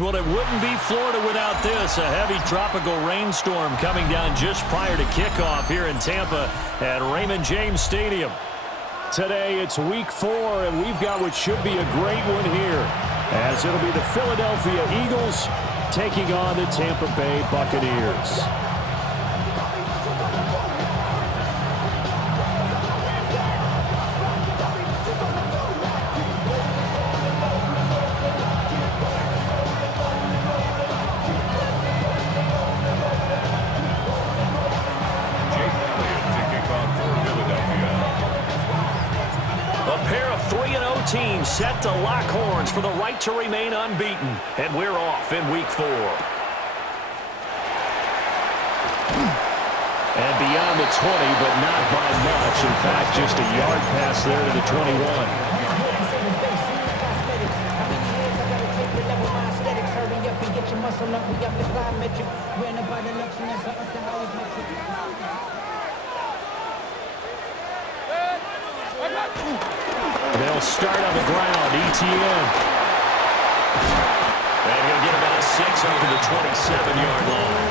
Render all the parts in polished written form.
Well, it wouldn't be Florida without this. A heavy tropical rainstorm coming down just prior to kickoff here in Tampa at Raymond James Stadium. Today it's week 4, and we've got what should be a great one here, as it'll be the Philadelphia Eagles taking on the Tampa Bay Buccaneers. Team set to lock horns for the right to remain unbeaten, and we're off in week 4. And beyond the 20, but not by much. In fact, just a yard pass there to the 21. They'll start on the ground. ETN. And he'll get about 6 up to the 27-yard line.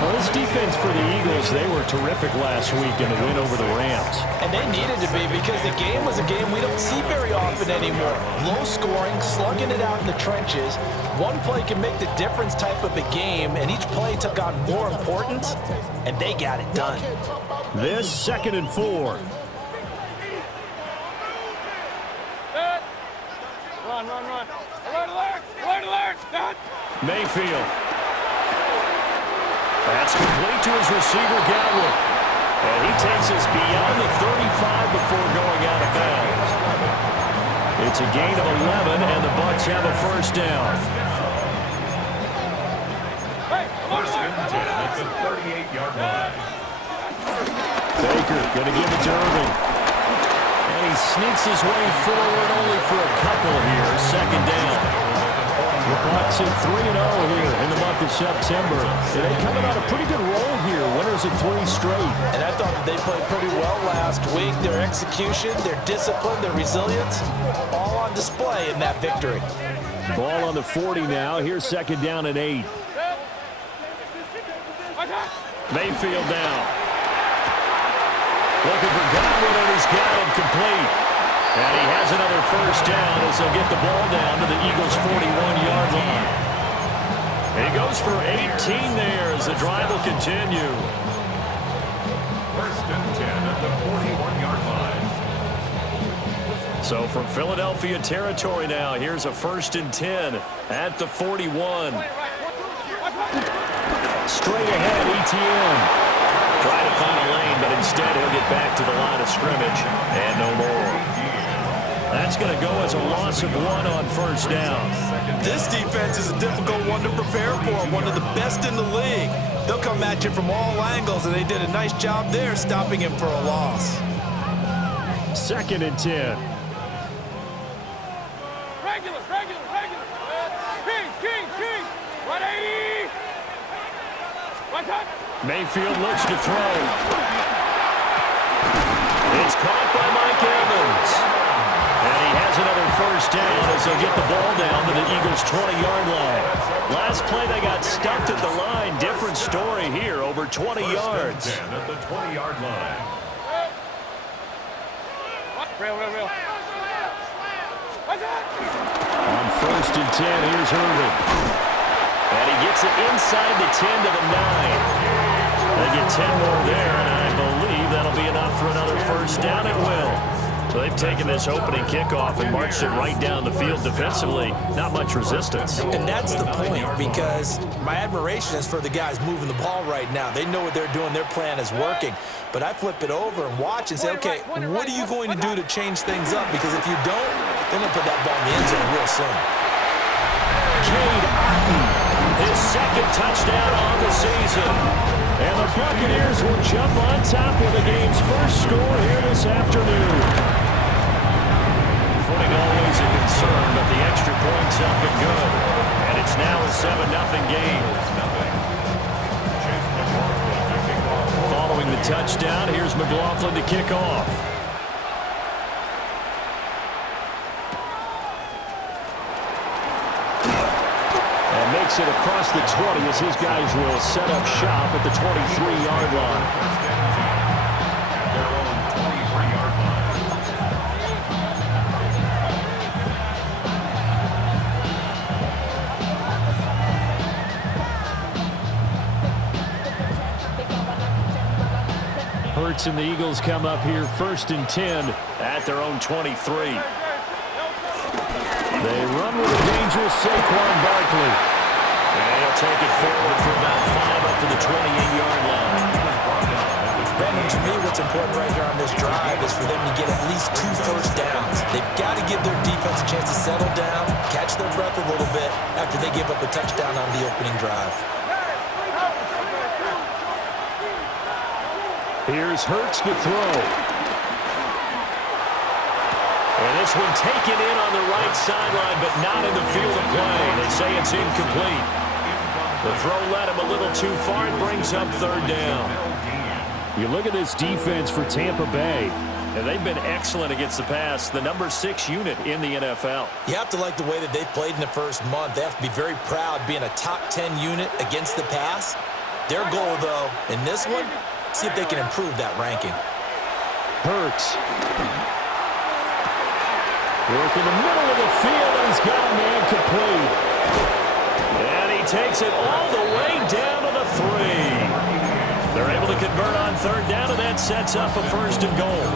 Well, this defense for the Eagles, they were terrific last week in the win over the Rams. And they needed to be, because the game was a game we don't see very often anymore. Low scoring, slugging it out in the trenches. One play can make the difference type of a game, and each play took on more importance, and they got it done. This 2nd and 4. Run. Alert. Mayfield. That's complete to his receiver, Godwin. And he takes us beyond the 35 before going out of bounds. It's a gain of 11, and the Bucs have a first down. First and 10 at the 38-yard line. Baker going to give it to Irving. And he sneaks his way forward only for a couple here. 2nd down. The Bucs at 3-0 here in the month of September. They're coming on a pretty good roll here. Winners of 3 straight. And I thought that they played pretty well last week. Their execution, their discipline, their resilience, all on display in that victory. Ball on the 40 now. Here's 2nd down and 8. Mayfield down. Looking for Godwin, and he's got him complete. And he has another first down as they'll get the ball down to the Eagles' 41-yard line. He goes for 18 there as the drive will continue. First and 10 at the 41-yard line. So from Philadelphia territory now, here's a 1st and 10 at the 41. Straight ahead, ETN. Try to find a lane, but instead he'll get back to the line of scrimmage and no more. That's going to go as a loss of 1 on first down. This defense is a difficult one to prepare for, one of the best in the league. They'll come at you from all angles, and they did a nice job there stopping him for a loss. 2nd and 10. Regular. King. 180. One time. Mayfield looks to throw. It's caught by Mike Evans. And he has another first down as they'll get the ball down to the Eagles' 20-yard line. Last play they got stuffed at the line. Different story here, over 20 yards. First and 10 at the 20-yard line. Real. On 1st and 10, here's Irving. And he gets it inside the 10 to the 9. They get 10 more there, and I believe that'll be enough for another first down. It will. So they've taken this opening kickoff and marched it right down the field defensively. Not much resistance. And that's the point, because my admiration is for the guys moving the ball right now. They know what they're doing. Their plan is working. But I flip it over and watch and say, okay, what are you going to do to change things up? Because if you don't, they're going to put that ball in the end zone real soon. Cade Otton, his 2nd touchdown on the season. And the Buccaneers will jump on top with the game's first score here this afternoon. Footing always a concern, but the extra point's up and good. And it's now a 7-0 game. Following the touchdown, here's McLaughlin to kick off. takes it across the 20 as his guys will set up shop at the 23-yard line. Their own 23-yard line. Hurts and the Eagles come up here 1st and 10 at their own 23. They run with a dangerous Saquon Barkley. And he'll take it forward for about 5 up to the 28-yard line. Brandon, to me, what's important right here on this drive is for them to get at least 2 first downs. They've got to give their defense a chance to settle down, catch their breath a little bit after they give up a touchdown on the opening drive. Here's Hurts to throw. And this one taken in on the right sideline, but not in the field of play. They say it's incomplete. The throw led him a little too far. It brings up 3rd down. You look at this defense for Tampa Bay, and they've been excellent against the pass, the number 6 unit in the NFL. You have to like the way that they've played in the first month. They have to be very proud being a top 10 unit against the pass. Their goal, though, in this one, see if they can improve that ranking. Hurts. Work in the middle of the field, and he's got a man complete. And he takes it all the way down to the 3. They're able to convert on 3rd down, and that sets up a 1st and goal.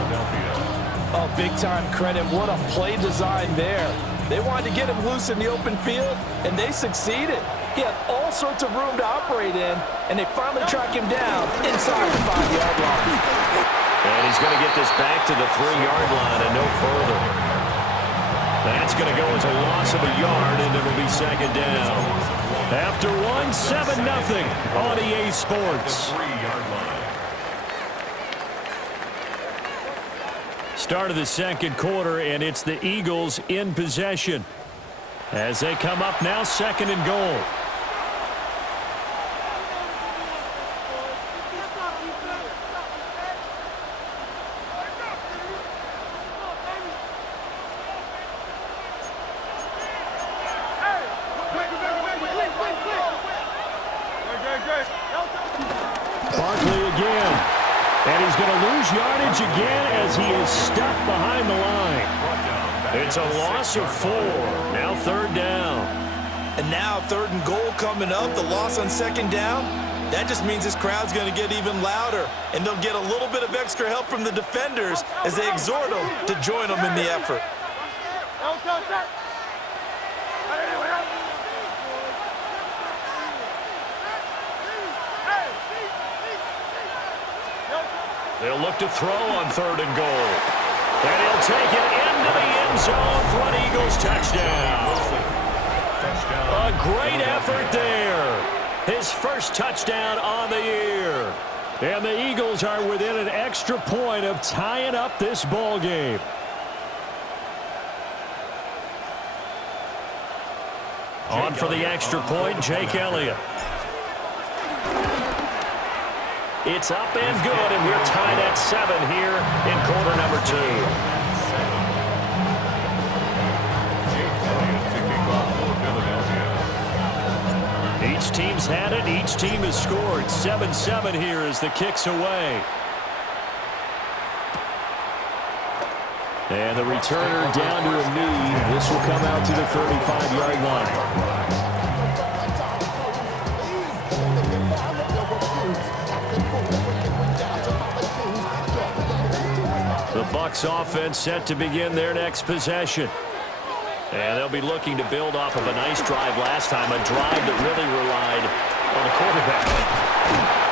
Oh, big-time credit. What a play design there. They wanted to get him loose in the open field, and they succeeded. He had all sorts of room to operate in, and they finally track him down inside the 5-yard line. And he's going to get this back to the 3-yard line and no further. That's going to go as a loss of a yard, and it'll be 2nd down. After 1, 7-0 on EA Sports. Start of the 2nd quarter, and it's the Eagles in possession. As they come up now, 2nd and goal. Barkley again. And he's going to lose yardage again as he is stuck behind the line. It's a loss of 4. Now 3rd down. And now 3rd and goal coming up. The loss on 2nd down. That just means this crowd's going to get even louder. And they'll get a little bit of extra help from the defenders as they exhort them to join them in the effort. They'll look to throw on 3rd and goal. And he'll take it into the end zone for an Eagles touchdown. A great effort there. His first touchdown on the year. And the Eagles are within an extra point of tying up this ball game. On for the extra point, Jake Elliott. It's up and good, and we're tied at 7 here in quarter number 2. Each team's had it. Each team has scored. 7-7 here as the kick's away. And the returner down to a knee. This will come out to the 35-yard line. The Bucs offense set to begin their next possession. And they'll be looking to build off of a nice drive last time, a drive that really relied on the quarterback.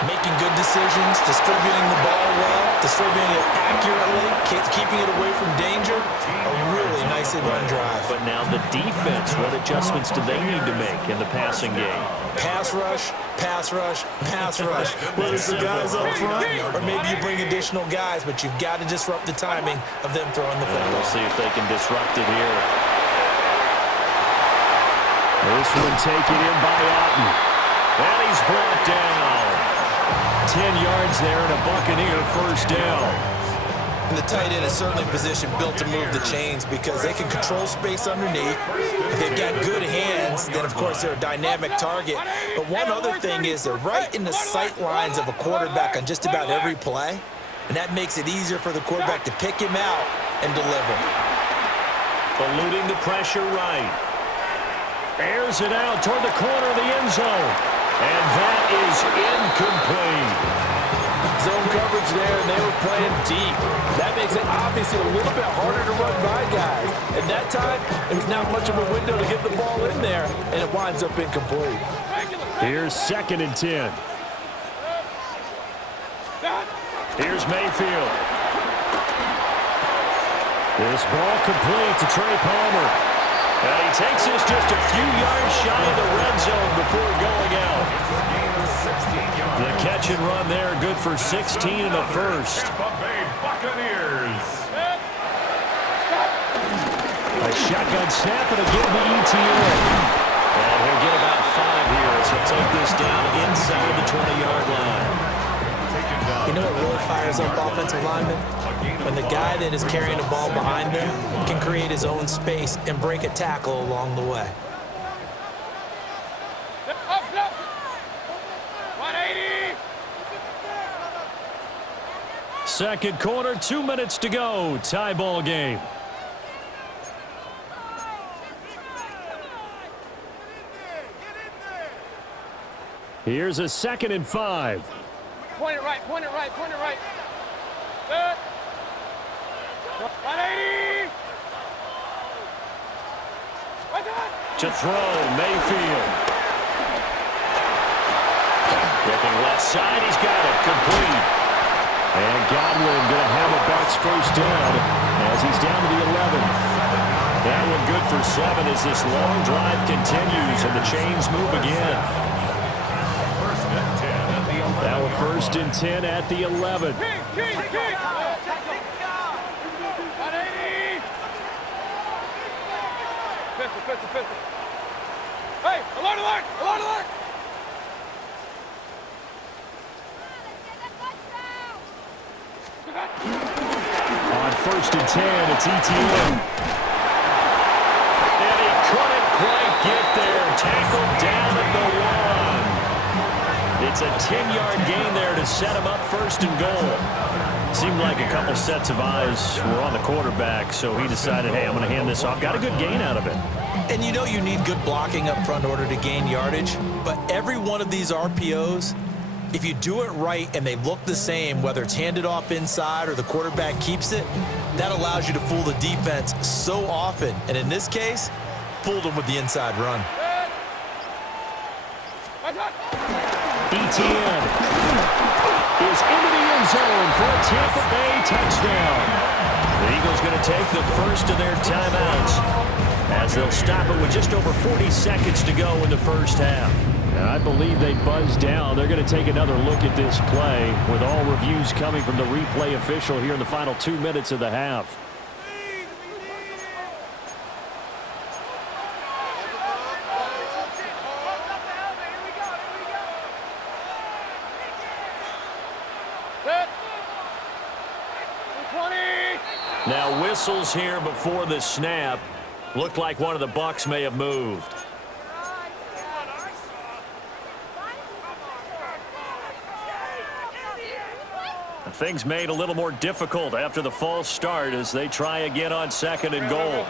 Making good decisions, distributing the ball well, distributing it accurately, keeping it away from danger. A really nicely run drive. But now the defense, what adjustments do they need to make in the passing game? Pass rush, pass rush, pass rush. Whether it's the guys up front or maybe you bring additional guys, but you've got to disrupt the timing of them throwing the football. We'll see if they can disrupt it here. This one taken in by Otten. And he's brought down. 10 yards there and a Buccaneer first down. And the tight end is certainly a position built to move the chains because they can control space underneath. If they've got good hands, then, of course, they're a dynamic target. But one other thing is they're right in the sight lines of a quarterback on just about every play, and that makes it easier for the quarterback to pick him out and deliver. Eluding the pressure right. Airs it out toward the corner of the end zone. And that is incomplete. Zone coverage there, and they were playing deep. That makes it obviously a little bit harder to run by guys. And that time, there's not much of a window to get the ball in there, and it winds up incomplete. Here's 2nd and 10. Here's Mayfield. This ball complete to Trey Palmer. And he takes this just a few yards shy of the red zone before going out. The catch and run there, good for 16 in the first. A shotgun snap and again the ETN. And he'll get about 5 here as he'll take this down inside the 20-yard line. You know what really fires up offensive linemen? When the guy that is carrying the ball behind them can create his own space and break a tackle along the way. 180. Second quarter, 2 minutes to go. Tie ball game. Here's a 2nd and 5. Point it right, point it right, point it right. Good. 180. To throw, Mayfield. Looking left side, he's got it, complete. And Godwin going to have a Bucs first down as he's down to the 11. That one good for 7 as this long drive continues and the chains move again. Now a 1st and 10 at the 11. 180. Pistol. Hey, alert, alert, alert, alert. On 1st and 10, it's ETN. And he couldn't quite get there. Tackled down at the 1. It's a 10-yard gain there to set him up 1st and goal. Seemed like a couple sets of eyes were on the quarterback, so he decided, hey, I'm going to hand this off. Got a good gain out of it. And you know you need good blocking up front in order to gain yardage, but every one of these RPOs, if you do it right and they look the same, whether it's handed off inside or the quarterback keeps it, that allows you to fool the defense so often. And in this case, fooled them with the inside run. ETN is into the end zone for a Tampa Bay touchdown. The Eagles going to take the first of their timeouts as they'll stop it with just over 40 seconds to go in the first half. And I believe they buzzed down. They're going to take another look at this play with all reviews coming from the replay official here in the final 2 minutes of the half. Now whistles here before the snap. Looked like one of the Bucs may have moved. Things made a little more difficult after the false start as they try again on 2nd and goal.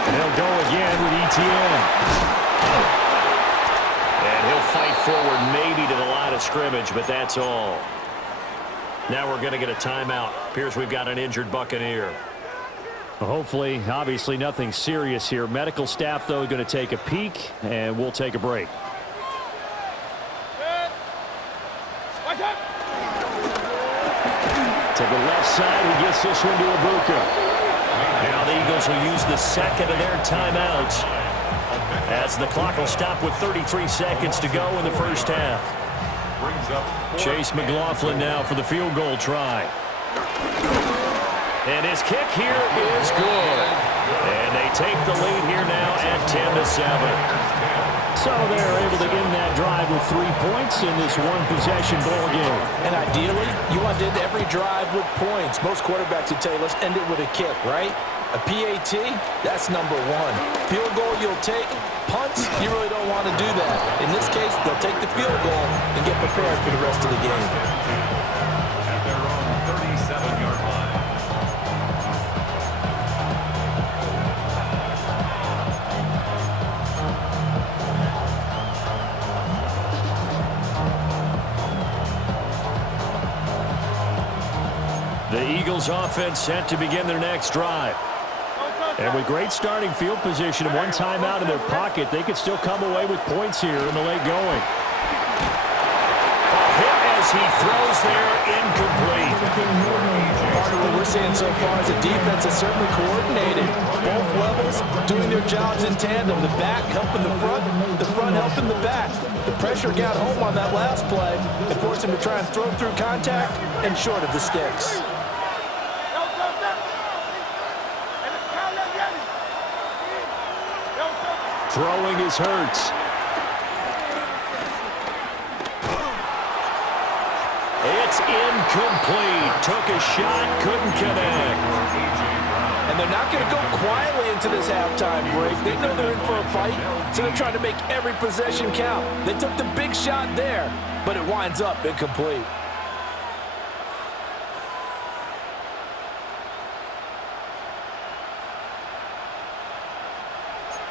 And they'll go again with ETN. And he'll fight forward maybe to the line of scrimmage, but that's all. Now we're going to get a timeout. Appears we've got an injured Buccaneer. Hopefully, obviously nothing serious here. Medical staff, though, going to take a peek, and we'll take a break. To the left side, he gets this one to Ibuka. Now the Eagles will use the 2nd of their timeouts as the clock will stop with 33 seconds to go in the first half. Chase McLaughlin now for the field goal try. And his kick here is good. And they take the lead here now at 10-7. So they're able to end that drive with 3 points in this one-possession ball game. And ideally, you want to end every drive with points. Most quarterbacks would tell you, let's end it with a kick, right? A PAT, that's number one. Field goal you'll take. Punts, you really don't want to do that. In this case, they'll take the field goal and get prepared for the rest of the game. At their own 37-yard line. The Eagles offense set to begin their next drive. And with great starting field position and one timeout in their pocket, they could still come away with points here in the late going. A hit as he throws there, incomplete. Part of what we're seeing so far is the defense is certainly coordinated. Both levels doing their jobs in tandem. The back helping the front helping the back. The pressure got home on that last play and forced him to try and throw through contact and short of the sticks. Throwing is Hurts. It's incomplete. Took a shot, couldn't connect. And they're not going to go quietly into this halftime break. They know they're in for a fight, so they're trying to make every possession count. They took the big shot there, but it winds up incomplete.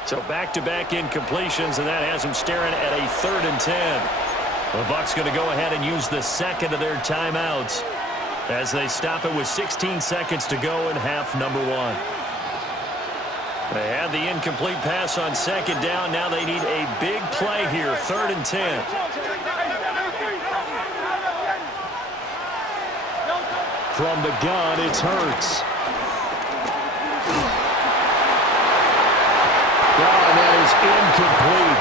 So back-to-back incompletions, and that has them staring at a 3rd and 10. The Bucs going to go ahead and use the second of their timeouts as they stop it with 16 seconds to go in half number 1. They had the incomplete pass on 2nd down. Now they need a big play here, 3rd and 10. From the gun, it's Hurts. And that is incomplete.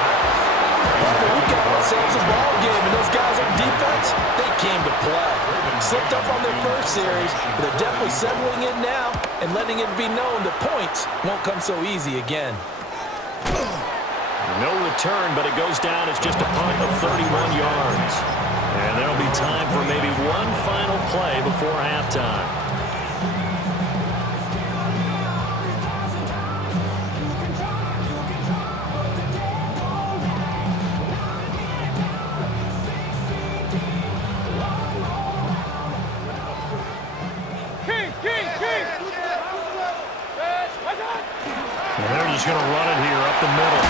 We've got ourselves a ball game, and those guys on defense, they came to play. Slipped up on their first series, but they're definitely settling in now and letting it be known that points won't come so easy again. No return, but it goes down as just a punt of 31 yards. And there'll be time for maybe one final play before halftime. He's going to run it here up the middle.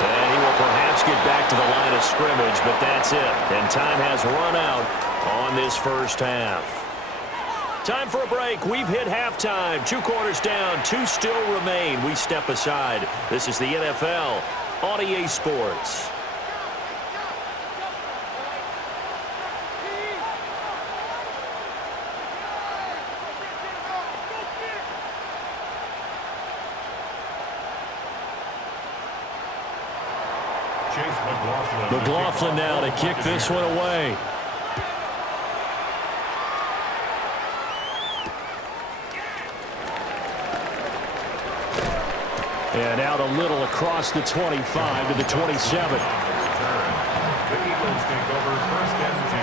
And he will perhaps get back to the line of scrimmage, but that's it. And time has run out on this first half. Time for a break. We've hit halftime. 2 quarters down, 2 still remain. We step aside. This is the NFL on EA Sports. McLaughlin now to kick this one away. And out a little across the 25 to the 27. The Eagles take over 1st and 10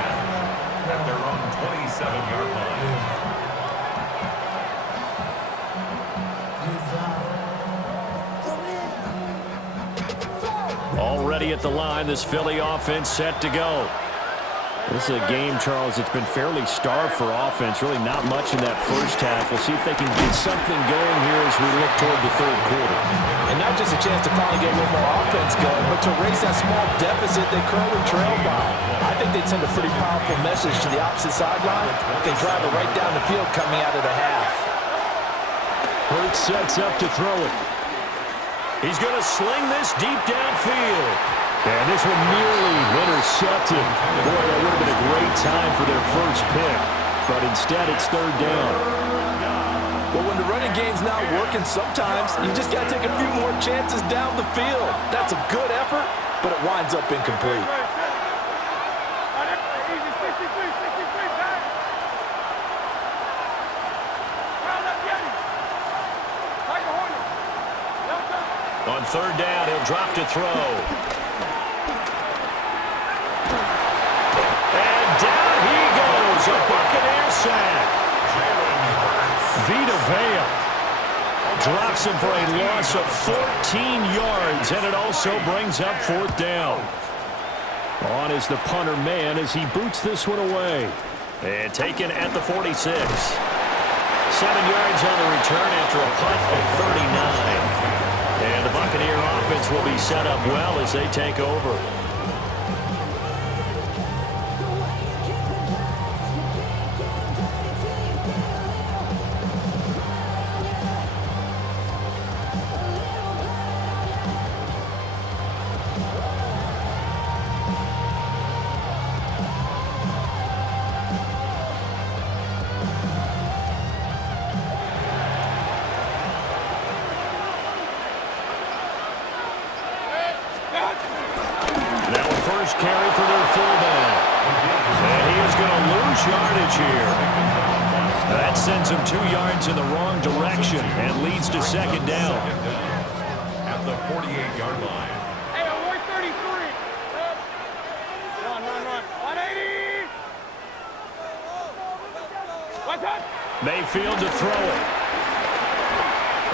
at their own 27-yard line. Already at the line, this Philly offense set to go. This is a game, Charles, it's been fairly starved for offense. Really not much in that first half. We'll see if they can get something going here as we look toward the 3rd quarter. And not just a chance to finally get a little more offense going, but to erase that small deficit they currently trailed by. I think they'd send a pretty powerful message to the opposite sideline if they drive it right down the field coming out of the half. Hurts sets up to throw it. He's going to sling this deep downfield. And this one nearly intercepted. Boy, that would have been a great time for their first pick. But instead, it's 3rd down. Well, when the running game's not working, sometimes you just got to take a few more chances down the field. That's a good effort, but it winds up incomplete. On third down, he'll drop to throw. And down he goes. A Buccaneer sack. Vita Vea drops him for a loss of 14 yards, and it also brings up fourth down. On is the punter man as he boots this one away. And taken at the 46. 7 yards on the return after a punt of 39. And the Buccaneer offense will be set up well as they take over. Carry for their fullback. And he is going to lose yardage here. That sends him 2 yards in the wrong direction and leads to second down. At the 48-yard line. Hey, I'm 133. Run. 180. What's that? Mayfield to throw it.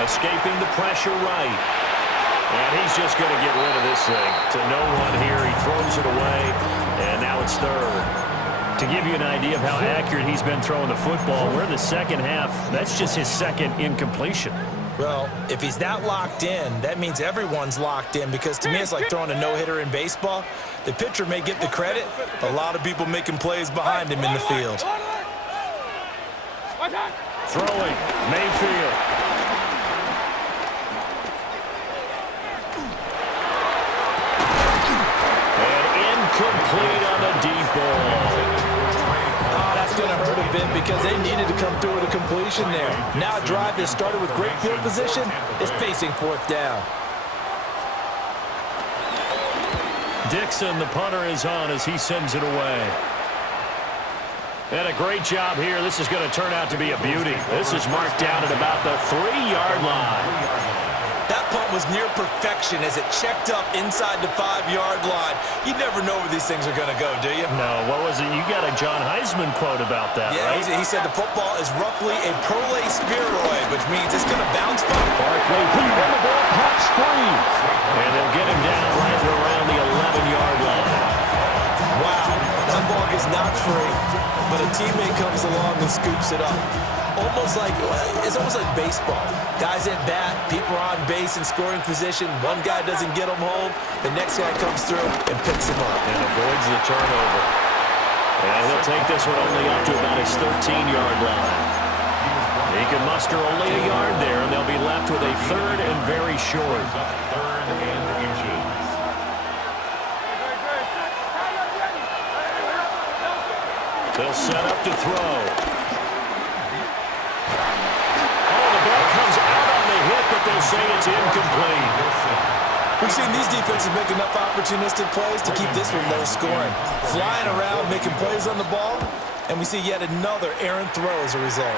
Escaping the pressure right. And he's just going to get rid of this thing. To no one here. He throws it away, and now it's third. To give you an idea of how accurate he's been throwing the football, we're in the second half. That's just his second incompletion. Well, if he's that locked in, that means everyone's locked in, because to me it's like throwing a no-hitter in baseball. The pitcher may get the credit. A lot of people making plays behind him in the field. Throwing, Mayfield. Complete on the deep ball. Oh, that's going to hurt a bit because they needed to come through with a completion there. Now a drive that started with great field position is facing fourth down. Dixon, the punter, is on as he sends it away. And a great job here. This is going to turn out to be a beauty. This is marked down at about the 3-yard line. That punt was near perfection as it checked up inside the 5-yard line. You never know where these things are going to go, do you? No, what was it? You got a John Heisman quote about that, yeah, right? He said the football is roughly a prolate spheroid, which means it's going to bounce back. Barkley, he won the ball, pops free. And they'll get him down right around the 11-yard line. Wow, that ball is not free, but a teammate comes along and scoops it up. It's almost like baseball. Guys at bat, people are on base in scoring position. One guy doesn't get him home. The next guy comes through and picks him up. And avoids the turnover. And he'll take this one only up to about his 13-yard line. He can muster only a yard there, and they'll be left with a third and very short. Third and inches. They'll set up to throw. Comes out on the hit, but they'll say it's incomplete. We've seen these defenses make enough opportunistic plays to keep this one low scoring. Flying around, making plays on the ball, and we see yet another errant throw as a result.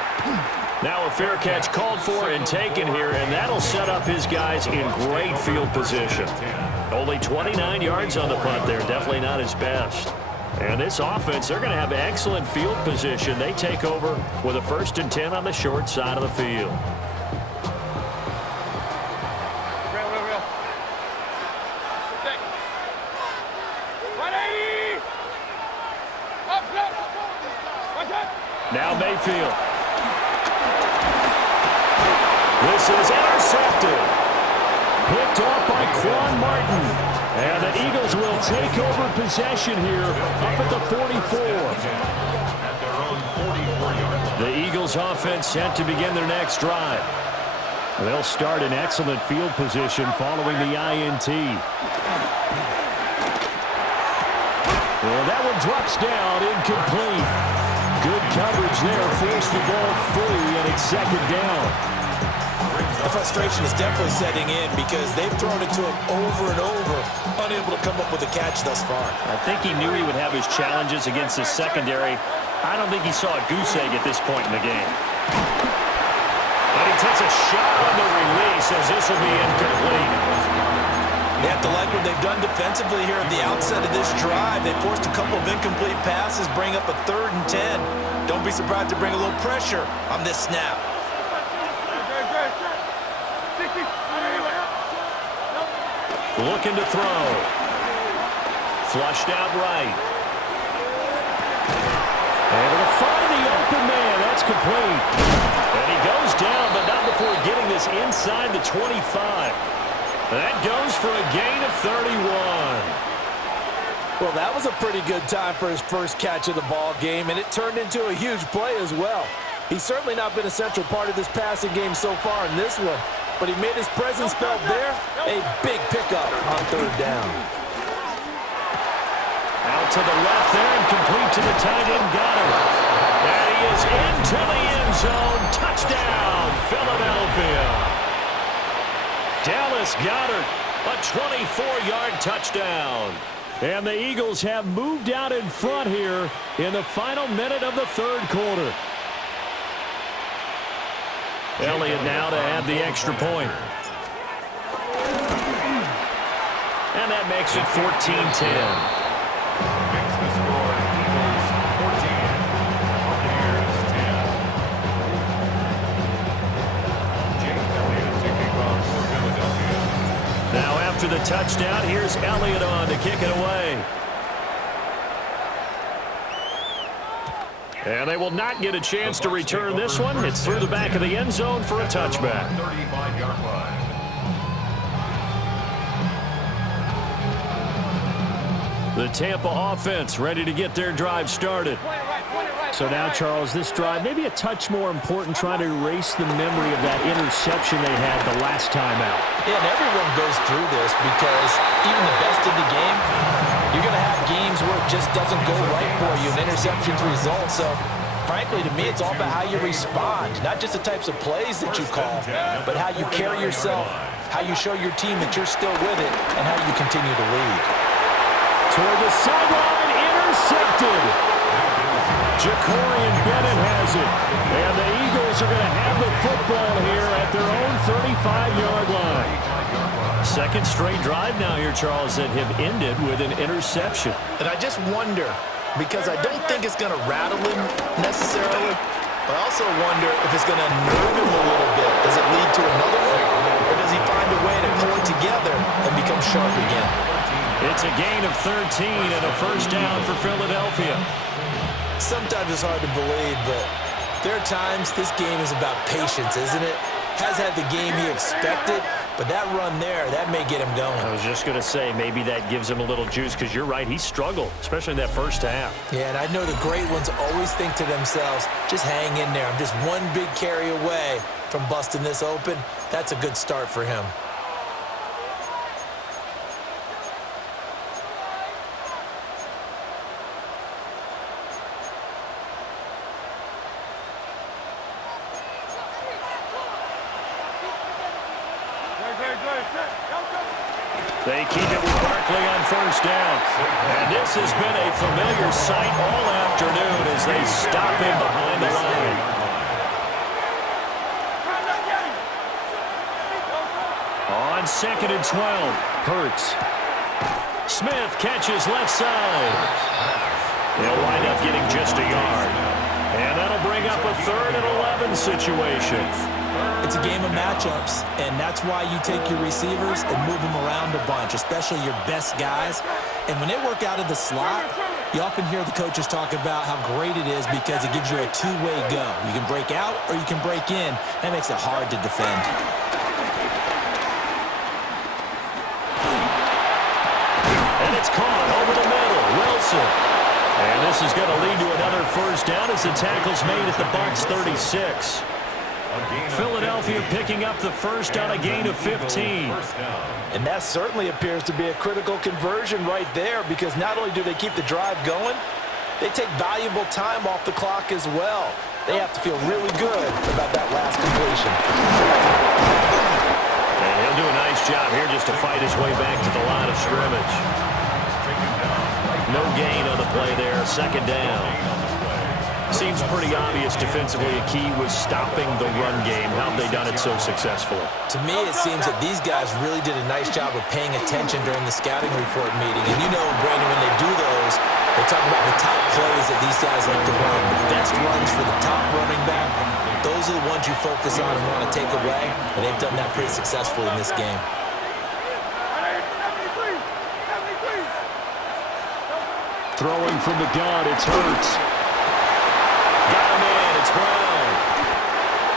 Now a fair catch called for and taken here, and that'll set up his guys in great field position. Only 29 yards on the punt there, definitely not his best. And this offense, they're going to have excellent field position. They take over with a 1st and 10 on the short side of the field. Now Mayfield. This is intercepted. Picked off by Quan Martin. And the Eagles will take over possession here up at the 44. The Eagles offense set to begin their next drive. They'll start in excellent field position following the INT. And that one drops down, incomplete. Good coverage there, forced the ball free, and it's second down. The frustration is definitely setting in because they've thrown it to him over and over, unable to come up with a catch thus far. I think he knew he would have his challenges against his secondary. I don't think he saw a goose egg at this point in the game. And he takes a shot on the release as this will be incomplete. They have to like what they've done defensively here at the outset of this drive. They forced a couple of incomplete passes, bring up a 3rd and 10. Don't be surprised to bring a little pressure on this snap. Looking to throw. Flushed out right. Able to find the open man. That's complete. And he goes down, but not before getting this inside the 25. That goes for a gain of 31. Well, that was a pretty good time for his first catch of the ball game, and it turned into a huge play as well. He's certainly not been a central part of this passing game so far in this one, but he made his presence felt there. A big pickup on 3rd down. Out to the left there and complete to the tight end. Got him. And he is into the end zone. Touchdown, Philadelphia. Dallas Goedert, a 24-yard touchdown. And the Eagles have moved out in front here in the final minute of the 3rd quarter. Elliott now to add the extra point. And that makes it 14-10. Makes the score Eagles 14, Buccaneers 10. Jake Elliott to kick off for Philadelphia. Now after the touchdown, here's Elliott on to kick it away. And they will not get a chance to return this one. It's through the back of the end zone for a touchback. 35-yard line. The Tampa offense ready to get their drive started. So now, Charles, this drive maybe a touch more important, trying to erase the memory of that interception they had the last time out. Yeah, and everyone goes through this because even the best of the game, you're going to have games where it just doesn't go right for you, and interceptions result. So, frankly, to me, it's all about how you respond, not just the types of plays that you call, but how you carry yourself, how you show your team that you're still with it, and how you continue to lead. Toward the sideline, intercepted. Jacorian Bennett has it. And the Eagles are going to have the football here at their own 35-yard line. Second straight drive now here, Charles, that have ended with an interception. And I just wonder, because I don't think it's going to rattle him necessarily, but I also wonder if it's going to nerve him a little bit. Does it lead to another one? Or does he find a way to pull it together and become sharp again? It's a gain of 13 and a first down for Philadelphia. Sometimes it's hard to believe, but there are times this game is about patience, isn't it? Has had the game he expected, but that run there, that may get him going. I was just going to say, maybe that gives him a little juice, because you're right, he struggled, especially in that first half. Yeah, and I know the great ones always think to themselves, just hang in there. I'm just one big carry away from busting this open. That's a good start for him. They keep it with Barkley on first down. And this has been a familiar sight all afternoon as they stop him behind the line. On 2nd and 12, Hurts. Smith catches left side. He'll wind up getting just a yard. And that'll bring up a 3rd and 11 situation. It's a game of matchups, and that's why you take your receivers and move them around a bunch, especially your best guys. And when they work out of the slot, you often hear the coaches talk about how great it is because it gives you a two-way go. You can break out or you can break in. That makes it hard to defend. And it's caught over the middle. Wilson. And this is going to lead to another first down as the tackle's made at the Bucs 36. Philadelphia picking up the first on a gain of 15. And that certainly appears to be a critical conversion right there, because not only do they keep the drive going, they take valuable time off the clock as well. They have to feel really good about that last completion. And he'll do a nice job here just to fight his way back to the line of scrimmage. No gain on the play there, 2nd down. Seems pretty obvious defensively a key was stopping the run game. How have they done it so successfully? To me, it seems that these guys really did a nice job of paying attention during the scouting report meeting. And you know, Brandon, when they do those, they talk about the top plays that these guys like to run, the best runs for the top running back. Those are the ones you focus on and want to take away, and they've done that pretty successfully in this game. Throwing from the gun, it's Hurts. Got him in, it's Brown.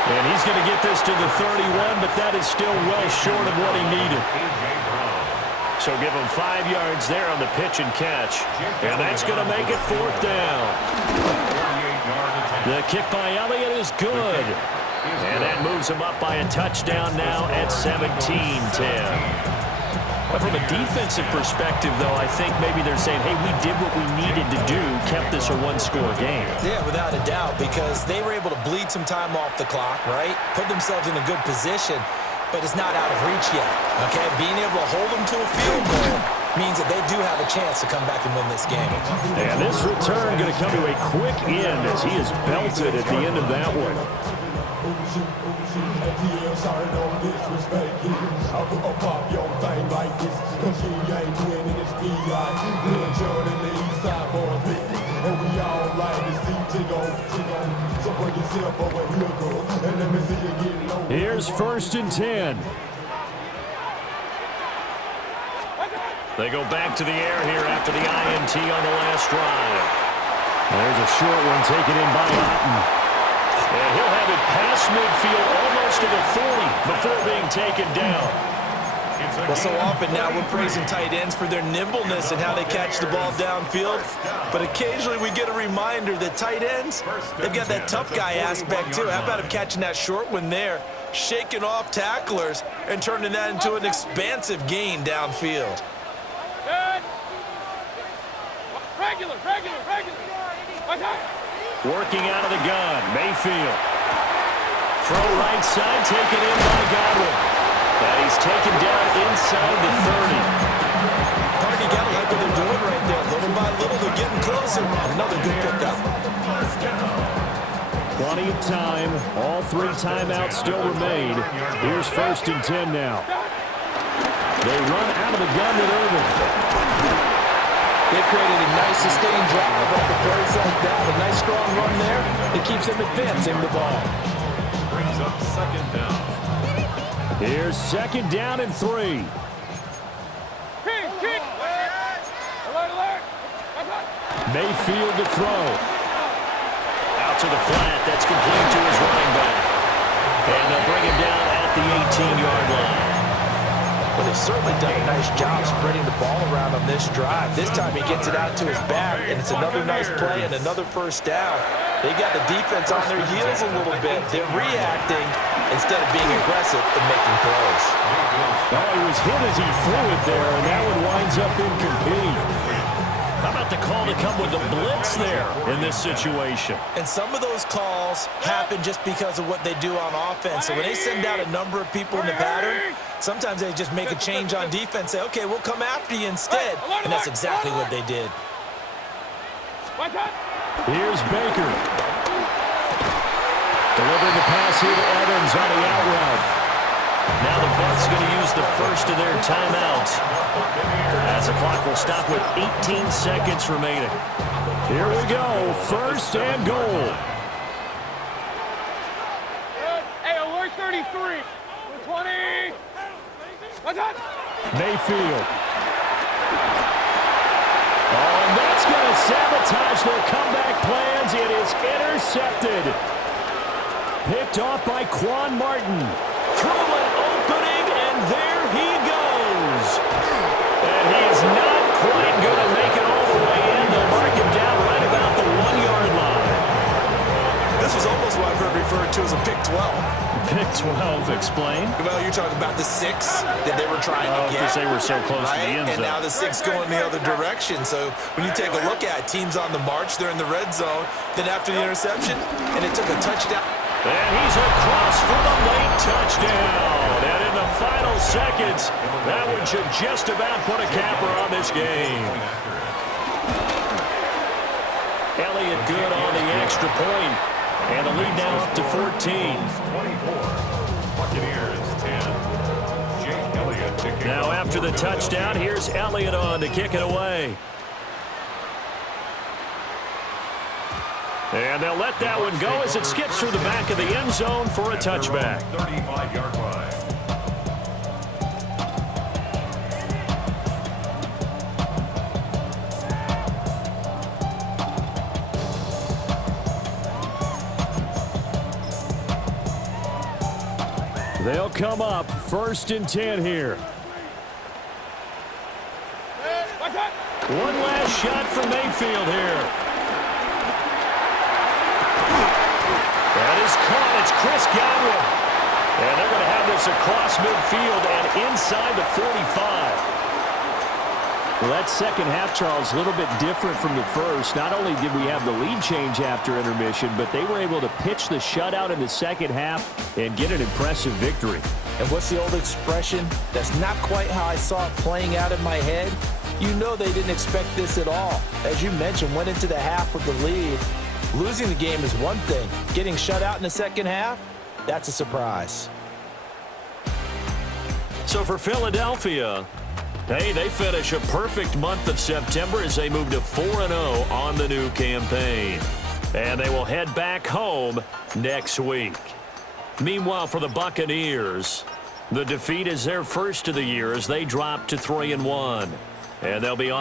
And he's going to get this to the 31, but that is still well short of what he needed. So give him 5 yards there on the pitch and catch. And that's going to make it 4th down. The kick by Elliott is good. And that moves him up by a touchdown now at 17-10. But from a defensive perspective, though, I think maybe they're saying, hey, we did what we needed to do, kept this a one-score game. Yeah, without a doubt, because they were able to bleed some time off the clock, right? Put themselves in a good position, but it's not out of reach yet, okay? Being able to hold them to a field goal means that they do have a chance to come back and win this game. And this return going to come to a quick end as he is belted at the end of that one. Here's 1st and 10. They go back to the air here after the INT on the last drive. There's a short one taken in by Otten. And he'll have it past midfield almost to the 40 before being taken down. Well, so often now we're praising tight ends for their nimbleness and how they catch the ball downfield. But occasionally we get a reminder that tight ends, they've got that tough guy aspect too. How about him catching that short one there, shaking off tacklers, and turning that into an expansive gain downfield? Regular. Working out of the gun, Mayfield. Throw right side, taken in by Godwin. And he's taken down inside the 30. Party got to like what they're doing right there. Little by little, they're getting closer. Another good pickup. Plenty of time. All 3 timeouts still remain. Here's 1st and 10 now. They run out of the gun with Irvin. They created a nice sustained drive off the plays like that. A nice strong run there. It keeps them advancing the ball. Brings up 2nd down. Here's 2nd down and 3. King. Alert. Mayfield to throw. Out to the flat. That's complete to his running back. And they'll bring him down at the 18-yard line. Well, they've certainly done a nice job spreading the ball around on this drive. This time he gets it out to his back, and it's another nice play and another 1st down. They got the defense on their heels a little bit. They're reacting instead of being aggressive and making plays. Oh, he was hit as he threw it there, and that one winds up incomplete. How about the call to come with the blitz there in this situation? And some of those calls happen just because of what they do on offense. So when they send out a number of people in the pattern, sometimes they just make a change on defense, say, okay, we'll come after you instead. And that's exactly what they did. Here's Baker. Delivering the pass here to Evans on the out route. Now the Bucs going to use the first of their timeouts, as the clock will stop with 18 seconds remaining. Here we go, 1st and goal. Hey, alert 33. 20. Mayfield. Oh, and that's going to sabotage their comeback plans. It is intercepted. Picked off by Quan Martin. Through an opening, and there he goes. And he is not quite going to make it all the way in. They'll mark him down right about the 1-yard line. This was almost what I've heard referred to as a pick 12. Pick 12, explain. Well, you're talking about the 6 that they were trying to get. Because they were so close to the end And zone. now the 6 going the other direction. So when you take a look at teams on the march, they're in the red zone. Then after the interception, and it took a touchdown. And he's across for the late touchdown. And in the final seconds, that one should just about put a capper on this game. Elliott good on the extra point. And the lead now up to 14. 24. Buccaneers 10. Jake Elliott to kick Now off after the for touchdown, Philadelphia. here's Elliott on to kick it away. And they'll let that one go as it skips through the back of the end zone for a touchback. 35-yard line. They'll come up 1st and 10 here. One last shot for Mayfield here. That is caught. It's Chris Godwin. And they're going to have this across midfield and inside the 45. Well, that second half, Charles, a little bit different from the first. Not only did we have the lead change after intermission, but they were able to pitch the shutout in the second half and get an impressive victory. And what's the old expression? That's not quite how I saw it playing out in my head. You know they didn't expect this at all. As you mentioned, went into the half with the lead. Losing the game is one thing. Getting shut out in the second half, that's a surprise. So for Philadelphia, hey, they finish a perfect month of September as they move to 4-0 on the new campaign. And they will head back home next week. Meanwhile, for the Buccaneers, the defeat is their first of the year as they drop to 3-1. And they'll be on